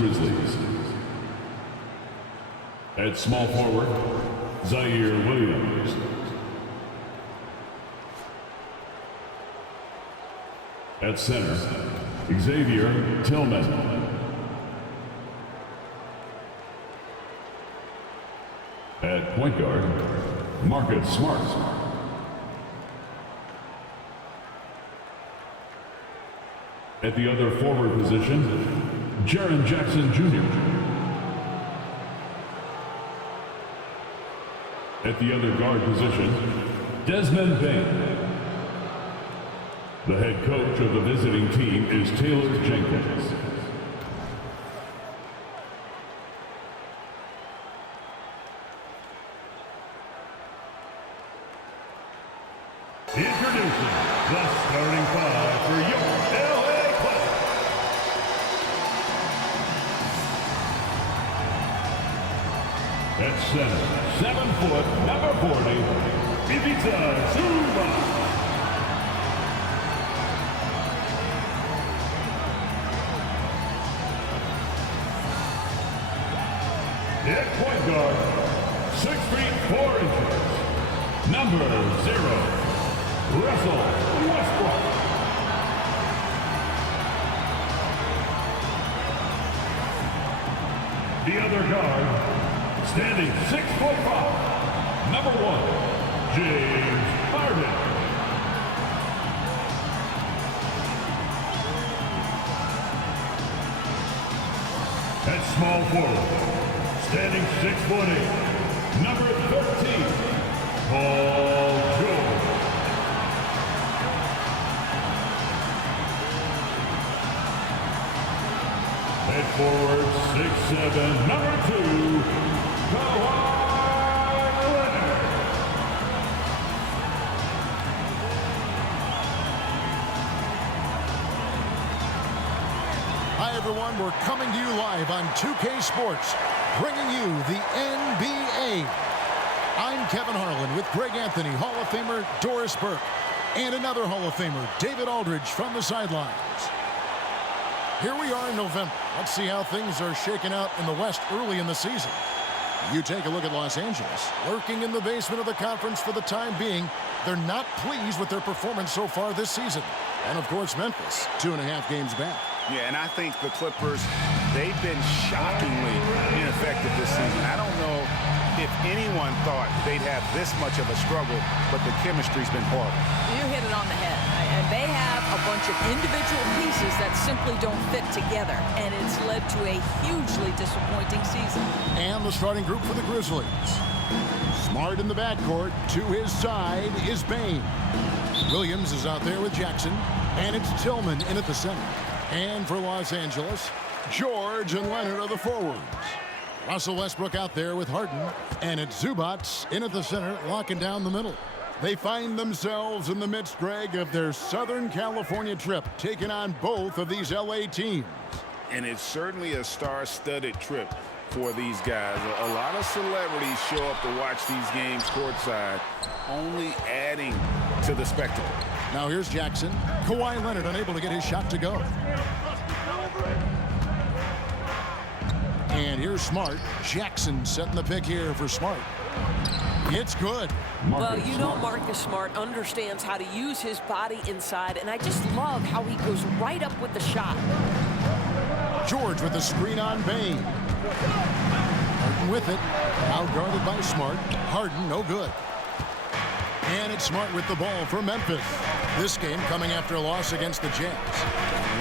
Grizzlies. At small forward, Zaire Williams. At center, Xavier Tillman. At point guard, Marcus Smart. At the other forward position, Jaren Jackson Jr. At the other guard position, Desmond Bain. The head coach of the visiting team is Taylor Jenkins. Introducing the starting five for your LA Clippers. At center, 7 foot, number 40, Ivica Zubac. At point guard, 6 feet 4 inches, number 0. Russell Westbrook. The other guard, standing 6'5", number 1, James Harden. At small forward, standing 6'8", number 13, Paul George. Head forward, 6'7", number 2, Kawhi Leonard. Hi everyone, we're coming to you live on 2K Sports, bringing you the NBA. I'm Kevin Harlan with Greg Anthony, Hall of Famer Doris Burke, and another Hall of Famer, David Aldridge, from the sidelines. Here we are in November. Let's see how things are shaking out in the West early in the season. You take a look at Los Angeles, lurking in the basement of the conference for the time being. They're not pleased with their performance so far this season. And of course, Memphis, 2.5 games back. Yeah, and I think the Clippers, they've been shockingly ineffective this season. I don't know if anyone thought they'd have this much of a struggle, but the chemistry's been horrible. You hit it on the head. And they have a bunch of individual pieces that simply don't fit together, and it's led to a hugely disappointing season. And the starting group for the Grizzlies. Smart in the backcourt. To his side is Bain. Williams is out there with Jackson, and it's Tillman in at the center. And for Los Angeles, George and Leonard are the forwards. Russell Westbrook out there with Harden, and it's Zubac in at the center, locking down the middle. They find themselves in the midst, Greg, of their Southern California trip, taking on both of these LA teams. And it's certainly a star-studded trip for these guys. A lot of celebrities show up to watch these games courtside, only adding to the spectacle. Now here's Jackson. Kawhi Leonard unable to get his shot to go. And here's Smart. Jackson setting the pick here for Smart. It's good. Well, you know Marcus Smart understands how to use his body inside, and I just love how he goes right up with the shot. George with the screen on Bain. Harden with it. Out guarded by Smart. Harden, no good. And it's Smart with the ball for Memphis. This game coming after a loss against the Jazz.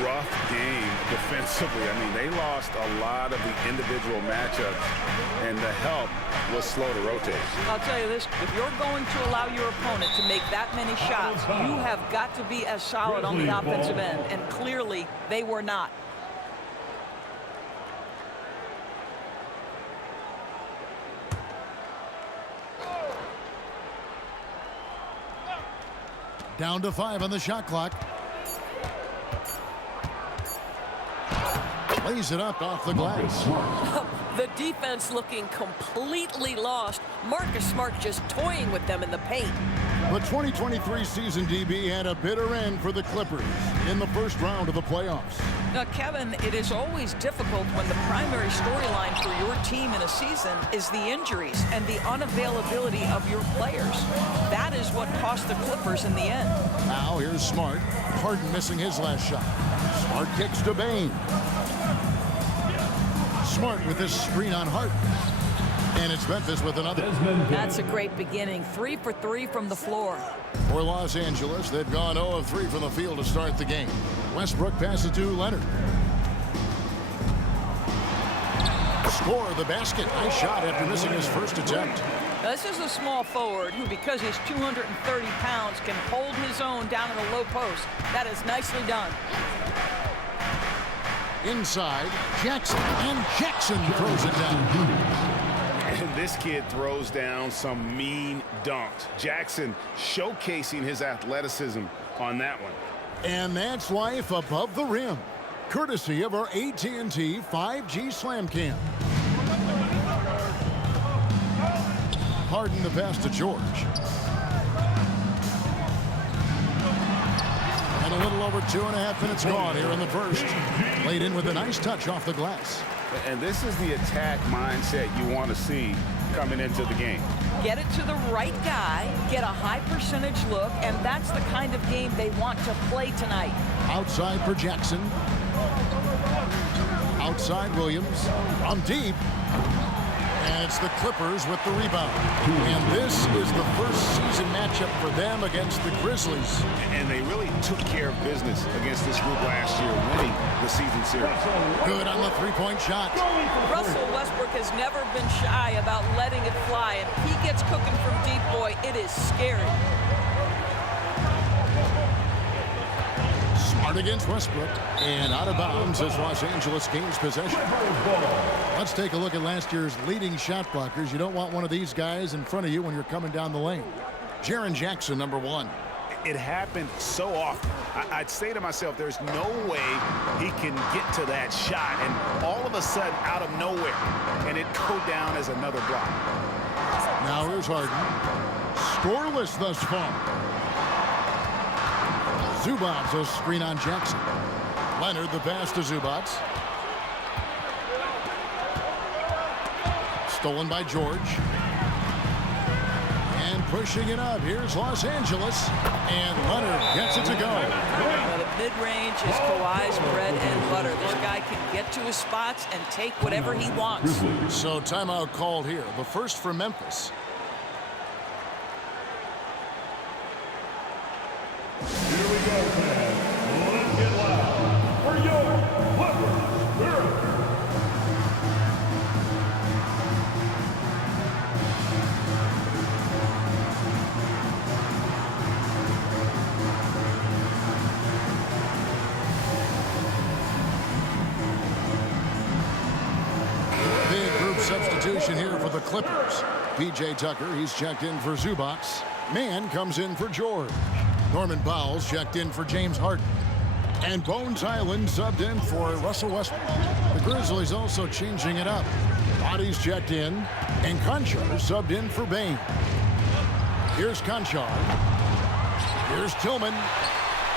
Rough game defensively. I mean, they lost a lot of the individual matchups, and the help was slow to rotate. I'll tell you this, if you're going to allow your opponent to make that many shots, you have got to be as solid on the offensive end, and clearly they were not. Down to 5 on the shot clock. Lays it up off the glass. The defense looking completely lost. Marcus Smart just toying with them in the paint. The 2023 season, DB, had a bitter end for the Clippers in the first round of the playoffs. Now, Kevin, it is always difficult when the primary storyline for your team in a season is the injuries and the unavailability of your players. That is what cost the Clippers in the end. Now here's Smart. Harden missing his last shot. Smart kicks to Bane. Smart with this screen on Harden. And it's Memphis with another. That's a great beginning. 3 for 3 from the floor. For Los Angeles, they've gone 0 of 3 from the field to start the game. Westbrook passes to Leonard. Score the basket. Nice shot after missing his first attempt. Now, this is a small forward who, because he's 230 pounds, can hold his own down in the low post. That is nicely done. Inside, Jackson. And Jackson throws it down. And this kid throws down some mean dunks. Jackson showcasing his athleticism on that one. And that's life above the rim, courtesy of our AT&T 5G Slam Cam. Harden the pass to George. And a little over 2.5 minutes gone here in the first. Laid in with a nice touch off the glass. And this is the attack mindset you want to see coming into the game. Get it to the right guy, get a high percentage look, and that's the kind of game they want to play tonight. Outside for Jackson. Outside Williams. On deep. And it's the Clippers with the rebound. And this is the first season matchup for them against the Grizzlies. And they really took care of business against this group last year, winning the season series. Good on the three-point shot. Russell Westbrook has never been shy about letting it fly, and if he gets cooking from deep, boy, it is scary. Smart against Westbrook, and out of bounds as Los Angeles gains possession. Let's take a look at last year's leading shot blockers. You don't want one of these guys in front of you when you're coming down the lane. Jaren Jackson, number 1. It happened so often. I'd say to myself, there's no way he can get to that shot, and all of a sudden, out of nowhere, and it go down as another block. Now here's Harden. Scoreless thus far. Zubats a screen on Jackson. Leonard the pass to Zubats. Stolen by George. And pushing it up. Here's Los Angeles. And Leonard gets it to go. Well, the mid-range is Kawhi's bread and butter. This guy can get to his spots and take whatever he wants. So timeout called here. The first for Memphis. Here we go, fans. Let's get loud for your Clippers Spirit. Big group substitution here for the Clippers. P.J. Tucker, he's checked in for Zubats. Mann comes in for George. Norman Powell's checked in for James Harden. And Bones Island subbed in for Russell Westbrook. The Grizzlies also changing it up. Bodies checked in. And Conchar subbed in for Bane. Here's Conchar. Here's Tillman.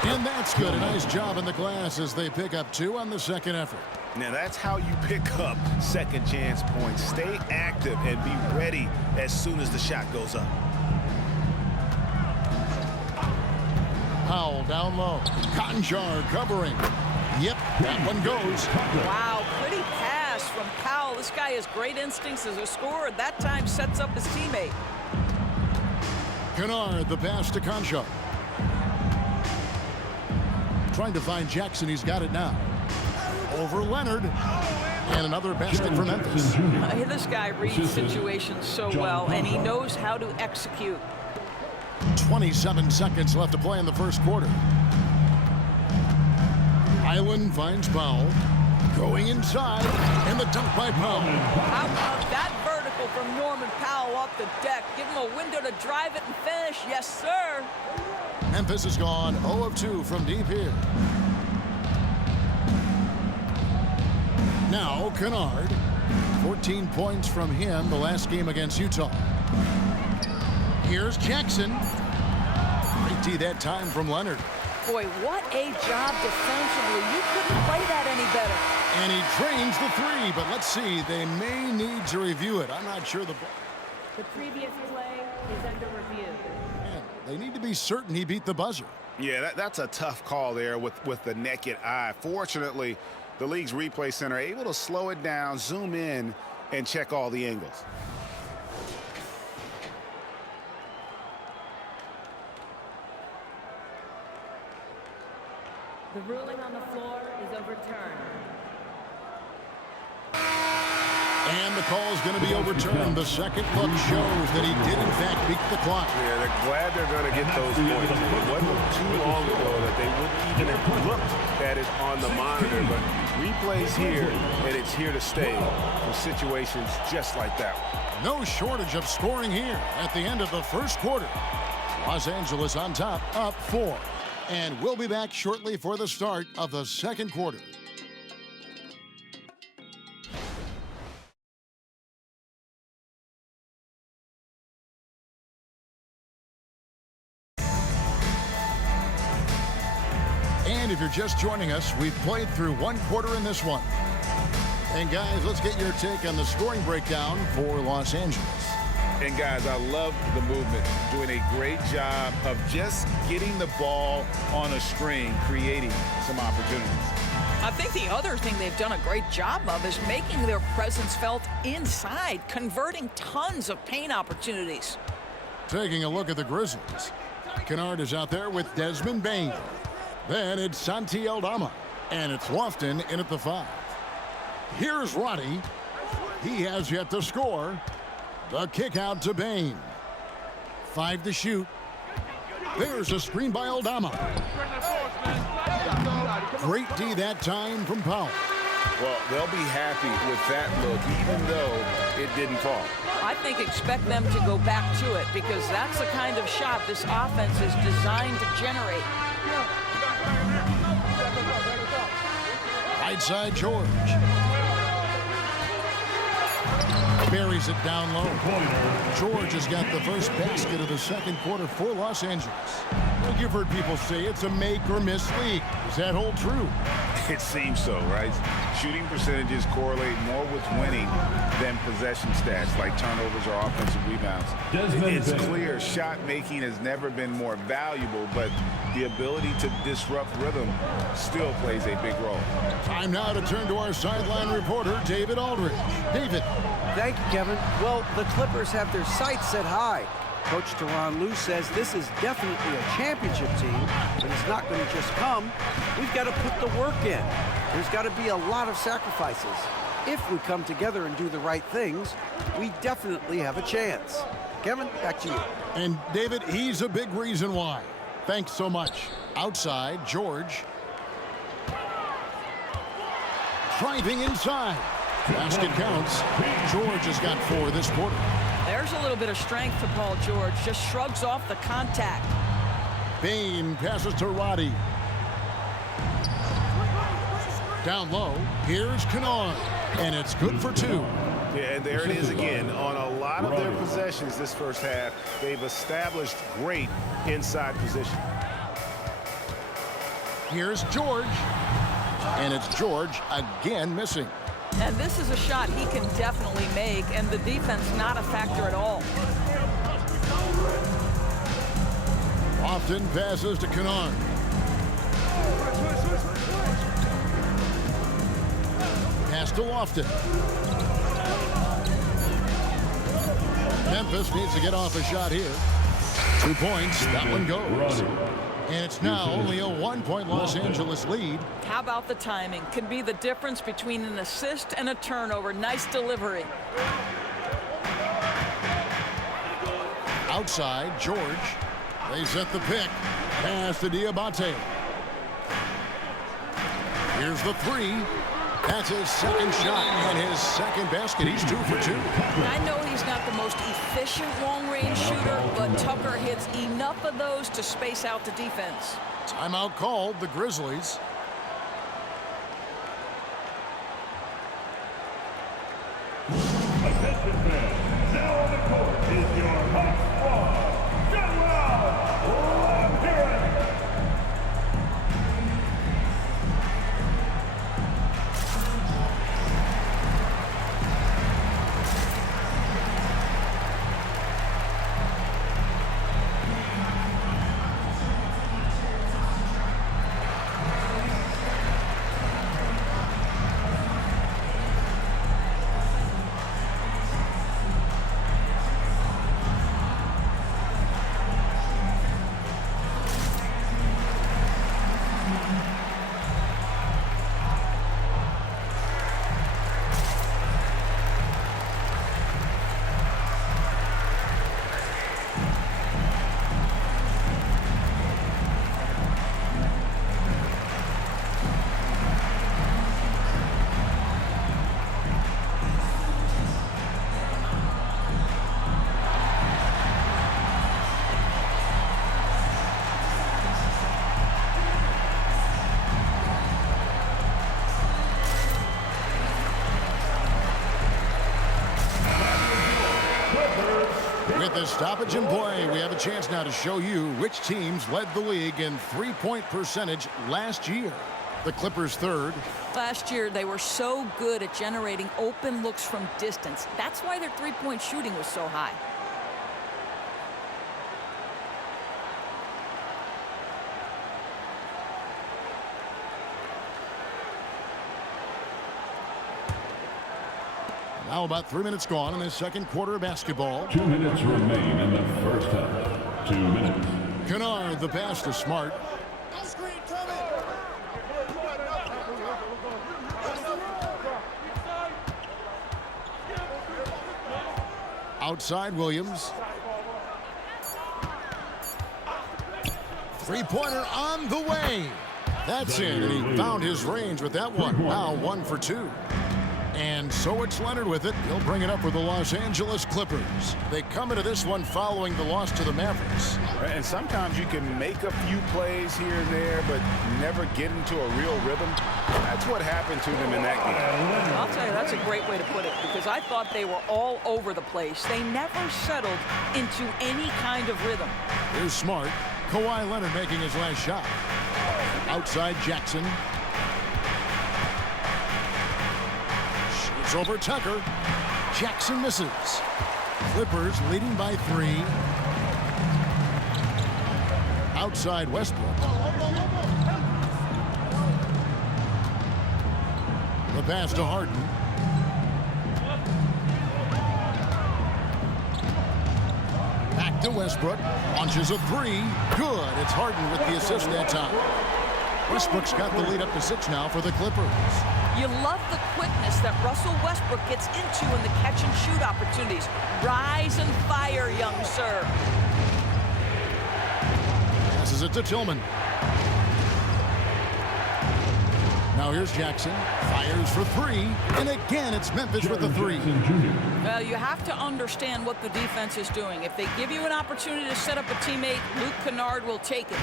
And that's good. A nice job in the glass as they pick up 2 on the second effort. Now that's how you pick up second chance points. Stay active and be ready as soon as the shot goes up. Powell down low. Conchar covering. Yep, that one goes. Wow, pretty pass from Powell. This guy has great instincts as a scorer. That time sets up his teammate. Kennard, the pass to Conchar. Trying to find Jackson. He's got it now. Over Leonard. And another basket for Memphis. This guy reads situations so well, and he knows how to execute. 27 seconds left to play in the first quarter. Island finds Powell. Going inside. And the dunk by Powell. How about that vertical from Norman Powell off the deck? Give him a window to drive it and finish. Yes, sir. Memphis has gone 0 of 2 from deep here. Now Kennard. 14 points from him the last game against Utah. Here's Jackson. D that time from Leonard. Boy, what a job defensively. You couldn't play that any better. And he drains the three, but let's see. They may need to review it. I'm not sure The previous play is under review. Man, they need to be certain he beat the buzzer. Yeah, that's a tough call there with the naked eye. Fortunately, the league's replay center able to slow it down, zoom in, and check all the angles. The ruling on the floor is overturned. And the call is going to be overturned. The second look shows that he did, in fact, beat the clock. Yeah, they're glad they're going to get those points. It wasn't too long ago that they wouldn't even have looked at it on the monitor. But replays here, and it's here to stay for situations just like that one. No shortage of scoring here at the end of the first quarter. Los Angeles on top, up 4. And we'll be back shortly for the start of the second quarter. And if you're just joining us, we've played through one quarter in this one. And guys, let's get your take on the scoring breakdown for Los Angeles. And guys, I love the movement, doing a great job of just getting the ball on a string, creating some opportunities. I think the other thing they've done a great job of is making their presence felt inside, converting tons of paint opportunities. Taking a look at the Grizzlies. Kennard is out there with Desmond Bane. Then it's Santi Aldama. And it's Lofton in at the 5. Here's Roddy. He has yet to score. The kick out to Bane. 5 to shoot. There's a screen by Aldama. Great D that time from Powell. Well, they'll be happy with that look, even though it didn't fall. I think expect them to go back to it because that's the kind of shot this offense is designed to generate. Right side, George. Buries it down low. George has got the first basket of the second quarter for Los Angeles. Well, you've heard people say it's a make or miss league. Does that hold true? It seems so, right? Shooting percentages correlate more with winning than possession stats like turnovers or offensive rebounds. It's clear shot making has never been more valuable, but the ability to disrupt rhythm still plays a big role. Time now to turn to our sideline reporter, David Aldridge. David. Thank you, Kevin. Well, the Clippers have their sights set high. Coach Tyronn Lue says this is definitely a championship team, but it's not going to just come. We've got to put the work in. There's got to be a lot of sacrifices. If we come together and do the right things, we definitely have a chance. Kevin, back to you. And David, he's a big reason why. Thanks so much. Outside, George. Driving inside. Basket counts. George has got 4 this quarter. There's a little bit of strength to Paul George. Just shrugs off the contact. Bane passes to Roddy. Down low. Here's Kennard. And it's good for 2. Yeah, and there it is again. On a lot of their possessions this first half, they've established great inside position. Here's George. And it's George again missing. And this is a shot he can definitely make, and the defense not a factor at all. Often passes to Kennard. Pass to Lofton. Memphis needs to get off a shot here. 2 points. That one goes. And it's now only a 1-point Los Angeles lead. How about the timing? Can be the difference between an assist and a turnover. Nice delivery. Outside, George. They set the pick. Pass to Diabate. Here's the 3. That's his second shot and his second basket. He's 2 for 2. I know he's not the most efficient long-range shooter, but Tucker hits enough of those to space out the defense. Timeout called, the Grizzlies. Attention fans, now on the court is your hot squad, General Roger. With the stoppage in play, we have a chance now to show you which teams led the league in three-point percentage last year. The Clippers third. Last year, they were so good at generating open looks from distance. That's why their three-point shooting was so high. Now about 3 minutes gone in the second quarter of basketball. 2 minutes remain in the first half. 2 minutes. Kennard, the pass to Smart. Outside Williams. Three-pointer on the way. That's in, and he found his range with that one. Now 1 for 2. And so it's Leonard with it. He'll bring it up for the Los Angeles Clippers. They come into this one following the loss to the Mavericks. And sometimes you can make a few plays here and there, but never get into a real rhythm. That's what happened to them in that game. I'll tell you, that's a great way to put it, because I thought they were all over the place. They never settled into any kind of rhythm. Here's Smart. Kawhi Leonard making his last shot. Outside Jackson. Shoots over Tucker. Jackson misses. Clippers leading by 3. Outside Westbrook. The pass to Harden. Back to Westbrook. Launches a 3. Good. It's Harden with the assist that time. Westbrook's got the lead up to 6 now for the Clippers. You love the quickness that Russell Westbrook gets into in the catch and shoot opportunities. Rise and fire, young sir. Passes it to Tillman. Now here's Jackson. Fires for 3. And again, it's Memphis with the 3. Well, you have to understand what the defense is doing. If they give you an opportunity to set up a teammate, Luke Kennard will take it.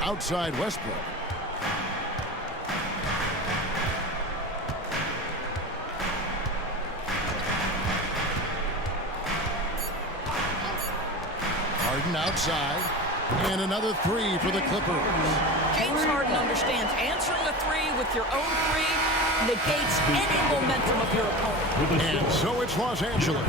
Outside Westbrook. Harden outside. And another 3 for the Clippers. James Harden understands answering a 3 with your own 3 negates any momentum of your opponent. And so it's Los Angeles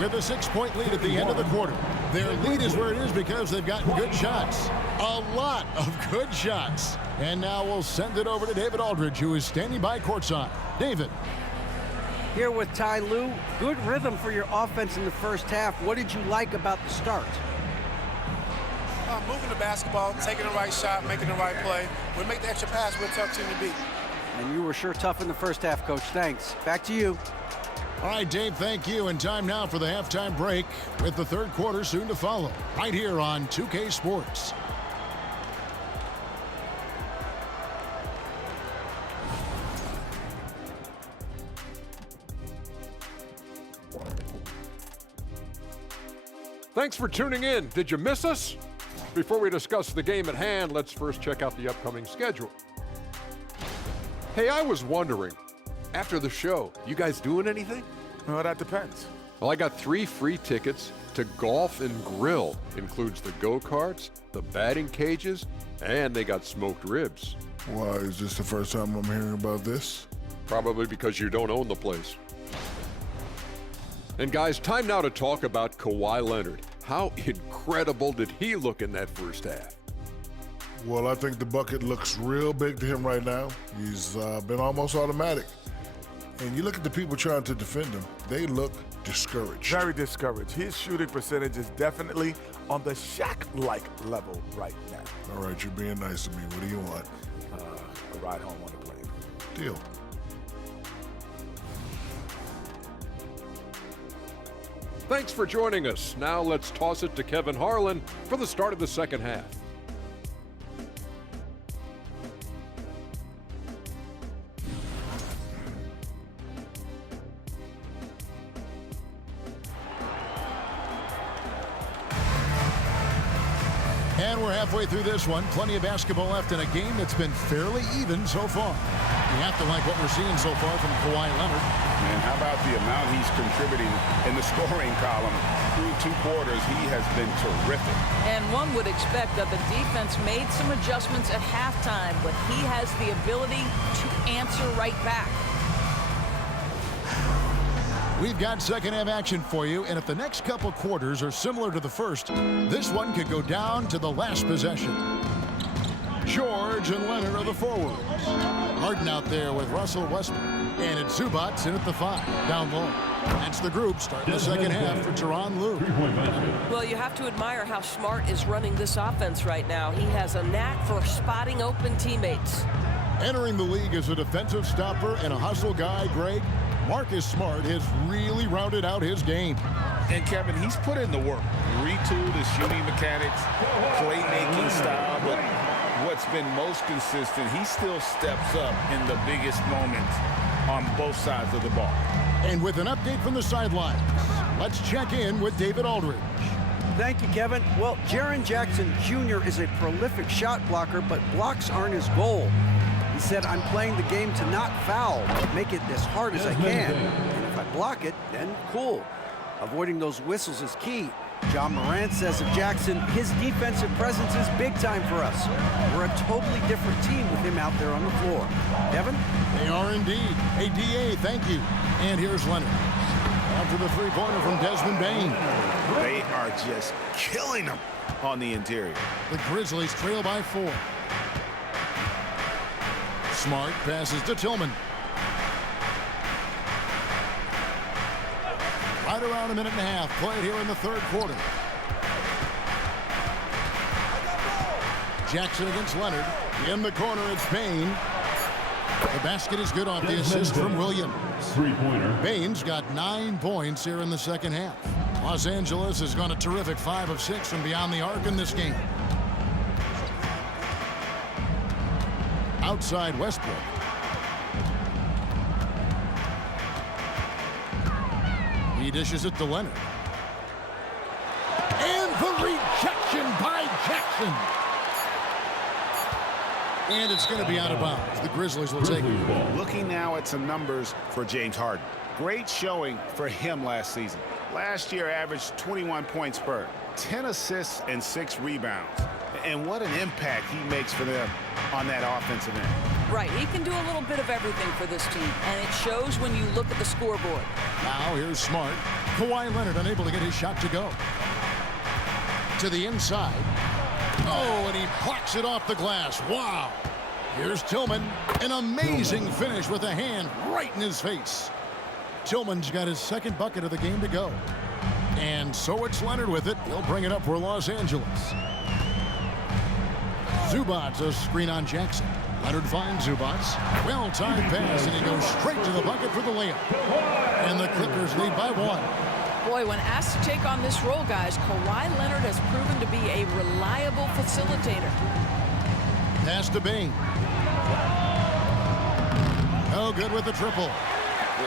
with a 6-point lead at the end of the quarter. Their lead is where it is because they've gotten good shots. A lot of good shots. And now we'll send it over to David Aldridge, who is standing by courtside. David. Here with Ty Lue. Good rhythm for your offense in the first half. What did you like about the start? Moving the basketball, taking the right shot, making the right play. We'll make the extra pass. We're a tough team to beat. And you were sure tough in the first half, Coach. Thanks. Back to you. All right, Dave, thank you. And time now for the halftime break with the third quarter soon to follow. Right here on 2K Sports. Thanks for tuning in. Did you miss us? Before we discuss the game at hand, let's first check out the upcoming schedule. Hey, I was wondering, after the show, you guys doing anything? Well, that depends. Well, I got 3 free tickets to Golf and Grill. Includes the go-karts, the batting cages, and they got smoked ribs. Why, is this the first time I'm hearing about this? Probably because you don't own the place. And guys, time now to talk about Kawhi Leonard. How incredible did he look in that first half? Well, I think the bucket looks real big to him right now. He's been almost automatic. And you look at the people trying to defend him, they look discouraged. Very discouraged. His shooting percentage is definitely on the Shaq-like level right now. All right, you're being nice to me. What do you want? A ride home on the plane. Deal. Thanks for joining us. Now let's toss it to Kevin Harlan for the start of the second half. And we're halfway through this one. Plenty of basketball left in a game that's been fairly even so far. You have to like what we're seeing so far from Kawhi Leonard. Man, how about the amount he's contributing in the scoring column? Through 2 quarters, he has been terrific. And one would expect that the defense made some adjustments at halftime, but he has the ability to answer right back. We've got second half action for you, and if the next couple quarters are similar to the first, this one could go down to the last possession. George and Leonard are the forwards. Harden out there with Russell Westbrook. And it's Zubats in at the 5, down low. That's the group starting the second half for Tyronn Lue. Well, you have to admire how Smart is running this offense right now. He has a knack for spotting open teammates. Entering the league as a defensive stopper and a hustle guy, Greg, Marcus Smart has really rounded out his game. And Kevin, he's put in the work. Retooled his shooting mechanics, playmaking style, but what's been most consistent, he still steps up in the biggest moments on both sides of the ball. And with an update from the sidelines, let's check in with David Aldridge. Thank you, Kevin. Well, Jaren Jackson Jr. is a prolific shot blocker, but blocks aren't his goal. He said, I'm playing the game to not foul, make it as hard as I can. And if I block it, then cool. Avoiding those whistles is key. John Morant says of Jackson, his defensive presence is big time for us. We're a totally different team with him out there on the floor. Devin? They are indeed. Hey, DA, thank you. And here's Leonard. After the three-pointer from Desmond Bane. They are just killing them on the interior. The Grizzlies trail by 4. Smart passes to Tillman. Right around a minute and a half played here in the third quarter. Jackson against Leonard. In the corner, it's Bane. The basket is good off the assist from Williams. Three-pointer. Bane's got 9 points here in the second half. Los Angeles has gone a terrific 5 of 6 from beyond the arc in this game. Outside Westbrook. He dishes it to Leonard. And the rejection by Jackson. And it's going to be out of bounds. The Grizzlies will take it. Looking now at some numbers for James Harden. Great showing for him last season. Last year averaged 21 points per, 10 assists and 6 rebounds. And what an impact he makes for them on that offensive end. Right, he can do a little bit of everything for this team, and it shows when you look at the scoreboard. Now here's Smart. Kawhi Leonard unable to get his shot to go. To the inside. Oh, and he blocks it off the glass. Wow. Here's Tillman. An amazing finish with a hand right in his face. Tillman's got his second bucket of the game to go. And so it's Leonard with it. He'll bring it up for Los Angeles. Zubats a screen on Jackson. Leonard finds Zubats. Well-timed pass, and he goes straight to the bucket for the layup. And the Clippers lead by 1. Boy, when asked to take on this role, guys, Kawhi Leonard has proven to be a reliable facilitator. Pass to Bane. Oh, good with the triple.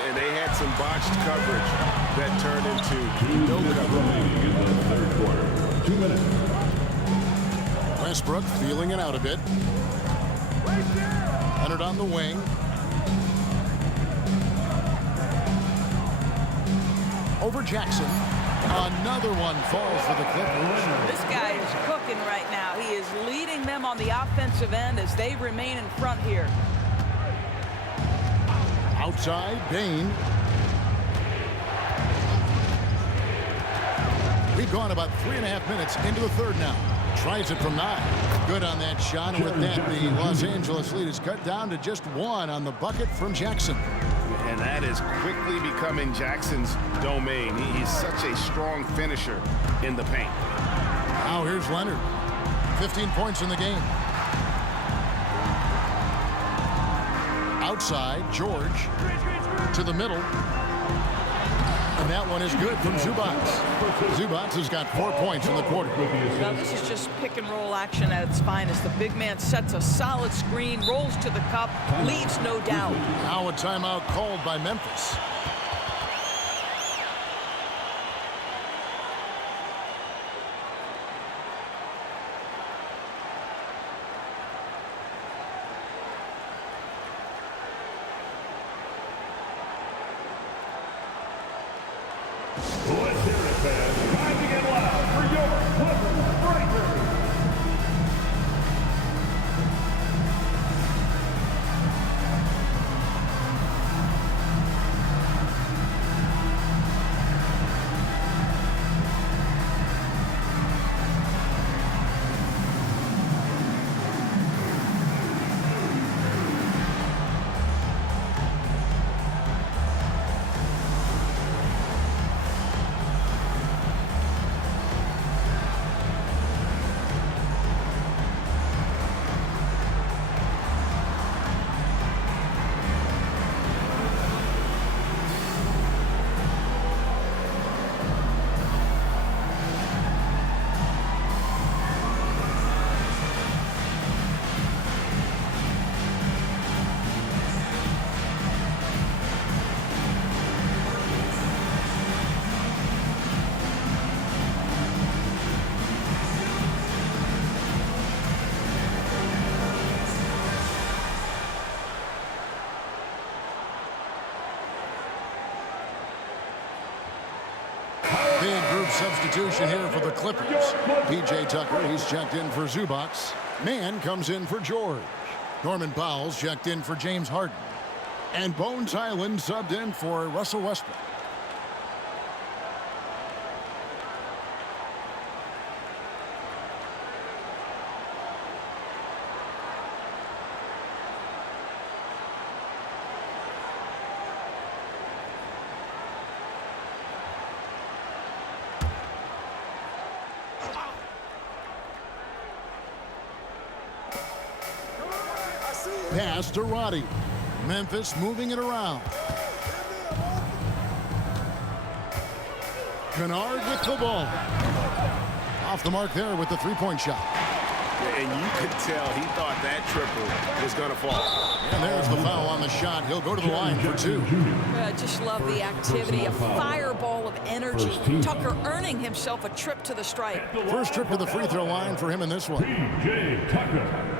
And they had some botched coverage that turned into no coverage. In the third quarter. 2 minutes. Westbrook feeling it out a bit. Leonard on the wing. Over Jackson. Another one falls for the Clippers. This guy is cooking right now. He is leading them on the offensive end as they remain in front here. Outside, Bane. We've gone about 3.5 minutes into the third now. Tries it from 9. Good on that shot. And with that, the Los Angeles lead is cut down to just 1 on the bucket from Jackson. And that is quickly becoming Jackson's domain. He's such a strong finisher in the paint. Now here's Leonard. 15 points in the game. Outside, George to the middle. And that one is good from Zubats. Zubats has got 4 points in the quarter. Now this is just pick and roll action at its finest. The big man sets a solid screen, rolls to the cup, leaves no doubt. Now a timeout called by Memphis. Let's hear it, fans. Time to get loud for your Clippers Breakers. Big group substitution here for the Clippers. P.J. Tucker, he's checked in for Zubac. Mann comes in for George. Norman Powell's checked in for James Harden. And Bones Hyland subbed in for Russell Westbrook. Pass to Roddy. Memphis moving it around. Kennard with the ball. Off the mark there with the three-point shot. And you could tell he thought that triple was going to fall. And there's the foul on the shot. He'll go to the line for two. I just love the activity, a fireball of energy. Tucker earning himself a trip to the stripe. First trip to the free throw line for him in this one. P.J. Tucker.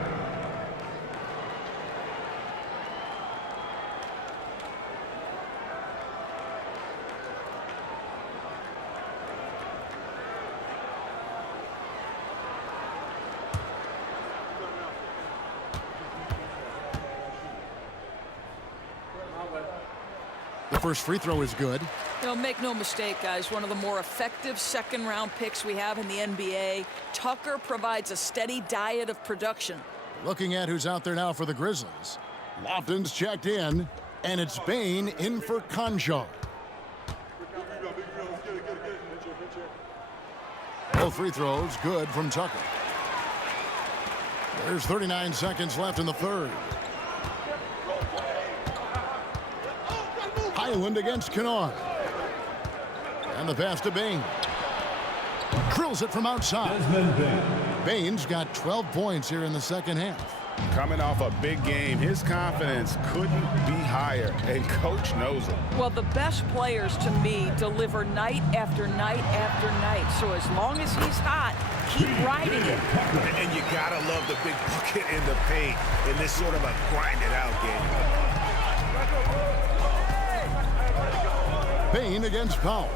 The first free throw is good. You know, make no mistake, guys, one of the more effective second-round picks we have in the NBA. Tucker provides a steady diet of production. Looking at who's out there now for the Grizzlies. Lofton's checked in, and it's Bane in for Conjar. Both free throws good from Tucker. There's 39 seconds left in the third. Hyland against Kennard. And the pass to Bane. Drills it from outside. Bane's got 12 points here in the second half. Coming off a big game, his confidence couldn't be higher, and coach knows it. Well, the best players, to me, deliver night after night after night. So as long as he's hot, keep riding it. And you gotta love the big bucket in the paint in this sort of a grind-it-out game. Bane against Powell.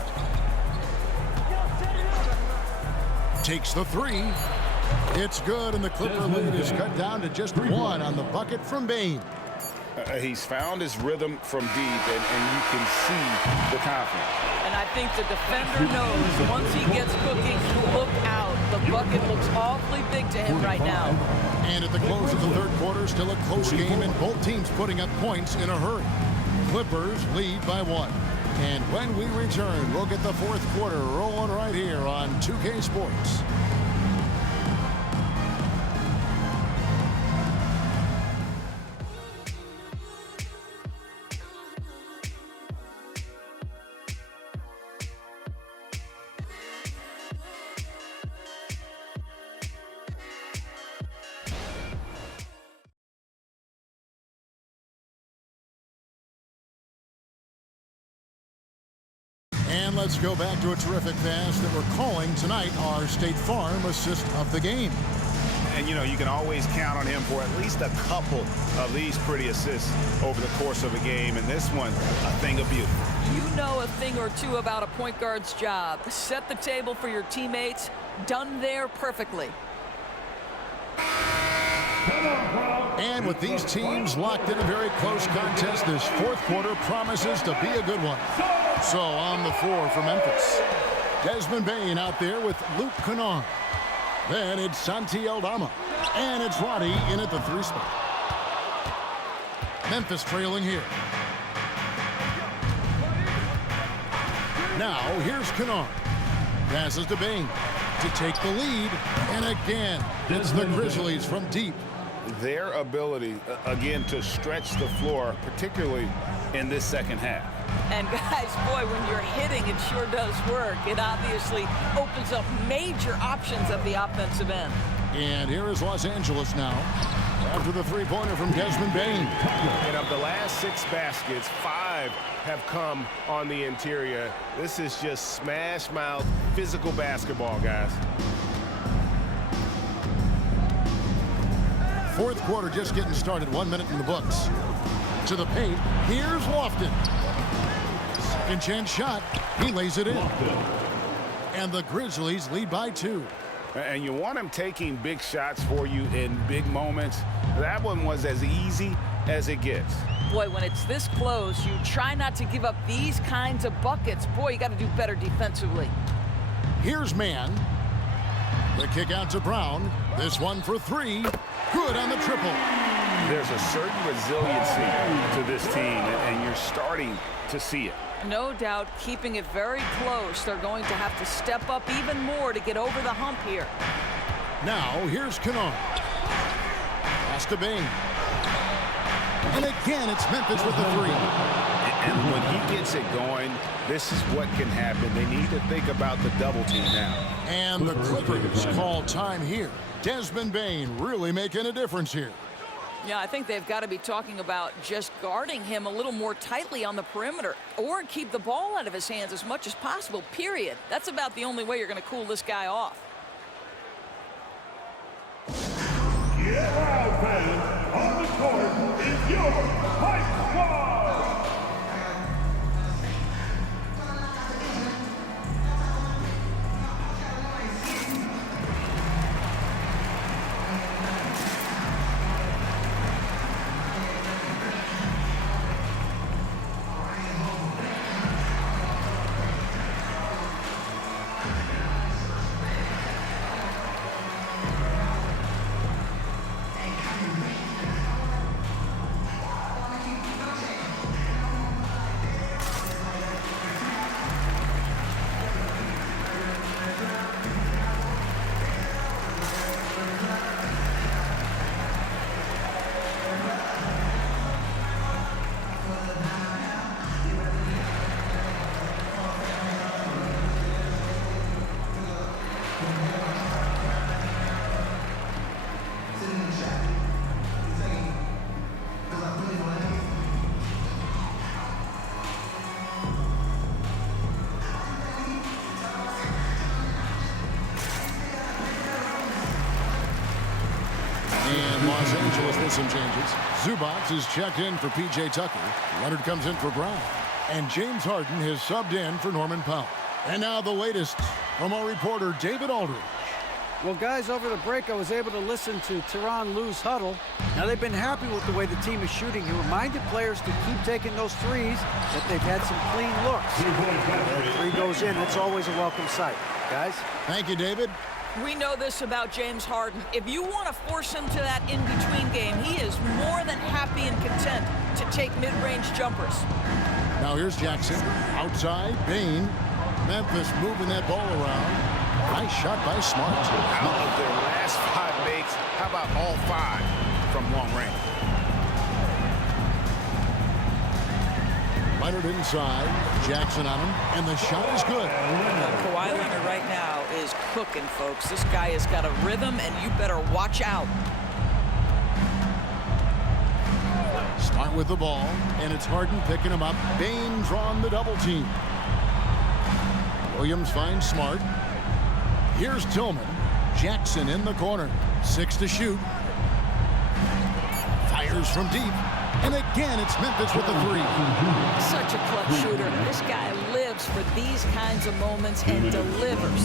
Takes the three. It's good, and the Clipper lead is cut down to just one on the bucket from Bane. He's found his rhythm from deep, and you can see the confidence. And I think the defender knows once he gets cooking, look out. The bucket looks awfully big to him right now. And at the close of the third quarter, still a close game, and both teams putting up points in a hurry. Clippers lead by one. And when we return, we'll get the fourth quarter rolling right here on 2K Sports. And let's go back to a terrific pass that we're calling tonight our State Farm assist of the game. And, you know, you can always count on him for at least a couple of these pretty assists over the course of a game. And this one, a thing of beauty. You know a thing or two about a point guard's job. Set the table for your teammates. Done there perfectly. And with these teams locked in a very close contest, this fourth quarter promises to be a good one. So on the floor for Memphis, Desmond Bane out there with Luke Kennard. Then it's Santi Aldama. And it's Roddy in at the 3 spot. Memphis trailing here. Now here's Kennard. Passes to Bane to take the lead. And again, it's the Grizzlies from deep. Their ability, again, to stretch the floor, particularly in this second half. And guys, boy, when you're hitting, it sure does work. It obviously opens up major options at the offensive end. And here is Los Angeles now after the three-pointer from Desmond Bane. And of the last 6 baskets, 5 have come on the interior. This is just smash-mouth physical basketball, guys. Fourth quarter just getting started. 1 minute in the books. To the paint. Here's Lofton. Second chance shot. He lays it in. And the Grizzlies lead by 2. And you want him taking big shots for you in big moments. That one was as easy as it gets. Boy, when it's this close, you try not to give up these kinds of buckets. Boy, you got to do better defensively. Here's Mann. The kick out to Brown. This one for 3. Good on the triple. There's a certain resiliency to this team, and you're starting to see it. No doubt, keeping it very close. They're going to have to step up even more to get over the hump here. Now, here's Kennard. Pass to Bane. And again, it's Memphis with the 3. And when he gets it going, this is what can happen. They need to think about the double team now. And the Clippers call time here. Desmond Bane really making a difference here. Yeah, I think they've got to be talking about just guarding him a little more tightly on the perimeter or keep the ball out of his hands as much as possible, period. That's about the only way you're going to cool this guy off. Yeah, fans, on the court is your Hype Squad! And Los Angeles with some changes. Zubac is checked in for P.J. Tucker. Leonard comes in for Brown. And James Harden has subbed in for Norman Powell. And now the latest from our reporter, David Aldridge. Well, guys, over the break, I was able to listen to Tyronn Lue's huddle. Now, they've been happy with the way the team is shooting. He reminded players to keep taking those threes, that they've had some clean looks. When the 3 goes in, it's always a welcome sight. Guys? Thank you, David. We know this about James Harden. If you want to force him to that in-between game, he is more than happy and content to take mid-range jumpers. Now here's Jackson. Outside, Bane. Memphis moving that ball around. Nice shot by Smart. Out of their last 5 makes, how about all 5 from long range? Leonard inside. Jackson on him. And the shot is good. Kawhi Leonard right now is cooking, folks. This guy has got a rhythm, and you better watch out. Smart with the ball. And it's Harden picking him up. Bane drawn the double team. Williams finds Smart. Here's Tillman. Jackson in the corner. 6 to shoot. Fires from deep. And again, it's Memphis with the 3. Such a clutch shooter. This guy lives for these kinds of moments and delivers.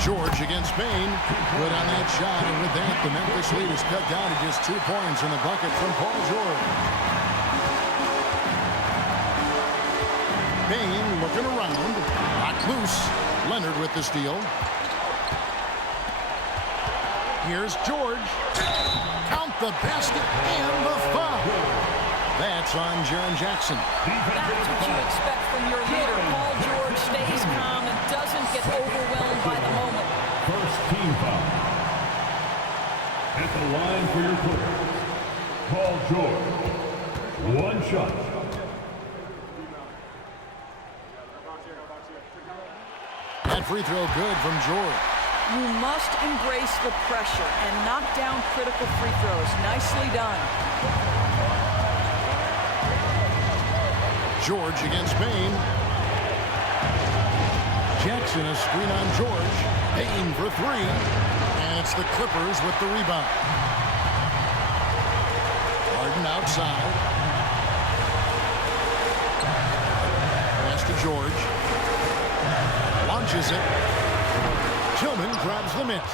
George against Bain. Good on that shot. And with that, the Memphis lead is cut down to just 2 points in the bucket from Paul George. Bain looking around. Knocked loose. Leonard with the steal. Here's George. Count the basket and the foul. That's on Jaren Jackson. That's what you expect from your leader. Paul George stays calm and doesn't get overwhelmed by the moment. First team foul. At the line for your Clippers, Paul George. 1 shot. That free throw good from George. You must embrace the pressure and knock down critical free throws. Nicely done. George against Bain. Jackson a screen on George. Bain for 3. And it's the Clippers with the rebound. Harden outside. Pass to George. Launches it. Tillman grabs the miss.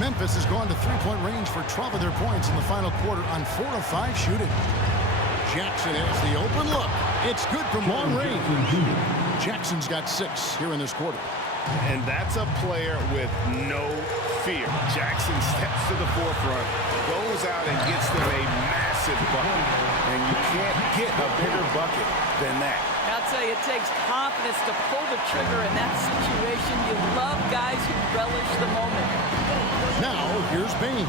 Memphis has gone to 3-point range for 12 of their points in the final quarter on 4 of 5 shooting. Jackson has the open look. It's good from long range. Jackson's got 6 here in this quarter. And that's a player with no fear. Jackson steps to the forefront, goes out and gets them a massive bucket. And you can't get a bigger bucket than that. I'll tell you, it takes confidence to pull the trigger in that situation. You love guys who relish the moment. Now, here's Bain.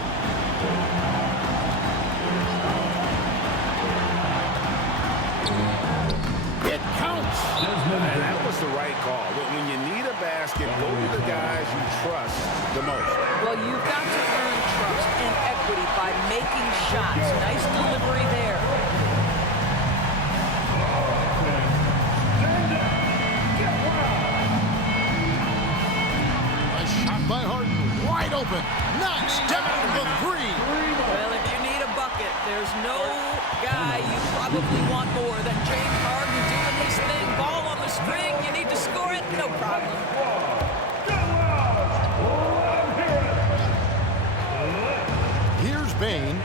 It counts. And that was the right call. When you need a basket, go to the guys you trust the most. Well, you've got to earn trust and equity by making shots. Nice delivery there. Nice shot by Harden. Wide open. Knocks down the 3. Well, if you need a bucket, there's no guy you probably want more than James Harden doing his thing. Ball on the string. You need to score it. No problem. Here's Bain.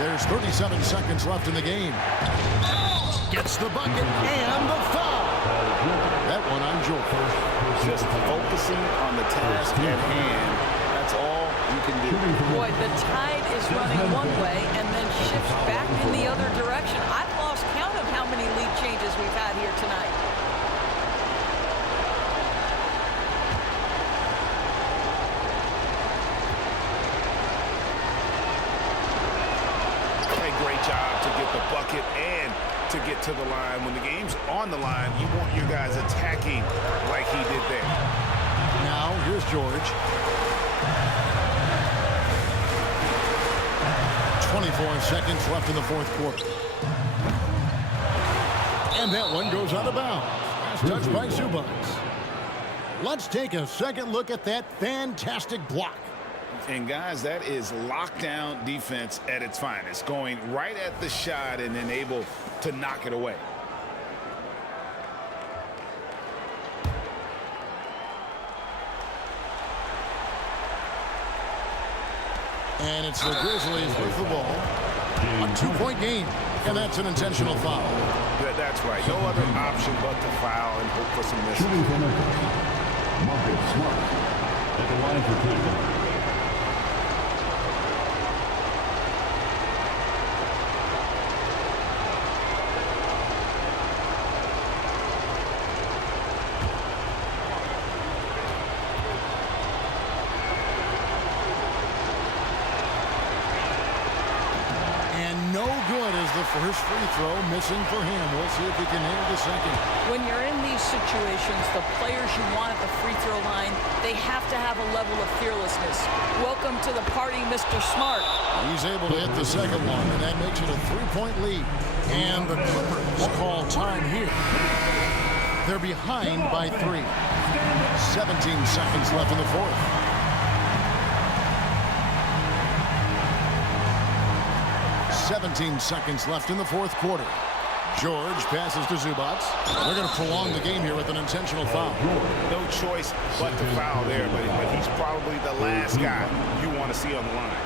There's 37 seconds left in the game. Gets the bucket and the foul. That one on George. Just focusing on the task at hand. That's all you can do. Boy, the tide is running one way and then shifts back in the other direction. I've lost count of how many lead changes we've had here tonight. Great job to get the bucket and to get to the line. When the game's on the line, you want your guys attacking like he did there. Now, here's George. 24 seconds left in the 4th quarter. And that one goes out of bounds. Last touch by Zubac. Let's take a second look at that fantastic block. And guys, that is lockdown defense at its finest, going right at the shot and then able to knock it away. And it's the Grizzlies with the ball. A 2-point game, and that's an intentional foul. That's right. No other option but to foul and hope for some misses. Marcus Smart at the line for Cleveland. good as the first free throw missing for him. We'll see if he can nail the second. When you're in these situations, the players you want at the free throw line, they have to have a level of fearlessness. Welcome to the party, Mr. Smart. He's able to hit the second one, and that makes it a 3-point lead. And the Clippers call time here. They're behind by 3. 17 seconds left in the fourth. Seconds left in the fourth quarter. George passes to Zubac. They're going to prolong the game here with an intentional foul. No choice but to foul there, but he's probably the last guy you want to see on the line.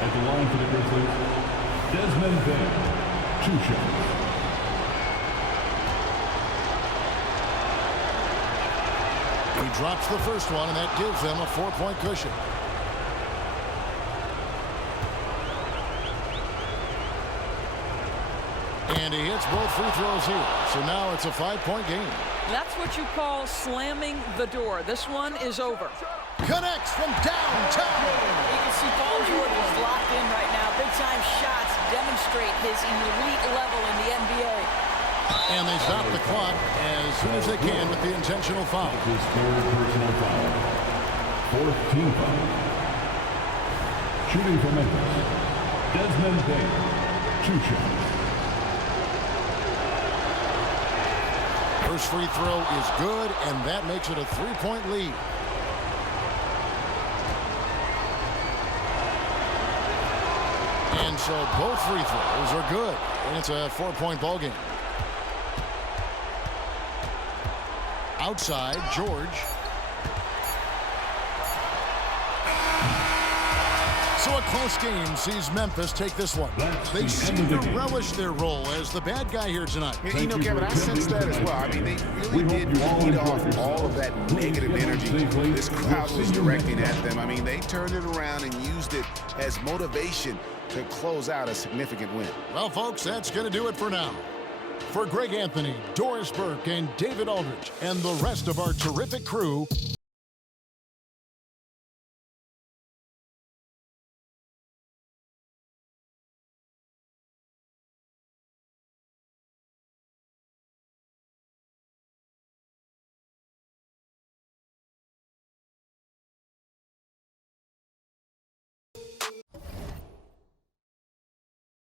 At the line for the Grizzlies, Desmond Bain, 2 shots. He drops the first one, and that gives them a 4-point cushion. And he hits both free throws here. So now it's a 5-point game. That's what you call slamming the door. This one is over. Connects from downtown. You can see Paul George is locked in right now. Big-time shots demonstrate his elite level in the NBA. And they stop the clock as soon as they can with the intentional foul. His 3rd personal foul. 4th team foul. Shooting for Memphis, Desmond Bain, 2 shots. First free throw is good, and that makes it a 3-point lead. And so both free throws are good, and it's a 4-point ball game. Outside, George. So a close game sees Memphis take this one. They seem to relish their role as the bad guy here tonight. You know, Kevin, I sense that as well. I mean, they really did feed off all of that negative energy this crowd was directing at them. I mean, they turned it around and used it as motivation to close out a significant win. Well, folks, that's going to do it for now. For Greg Anthony, Doris Burke, and David Aldridge, and the rest of our terrific crew,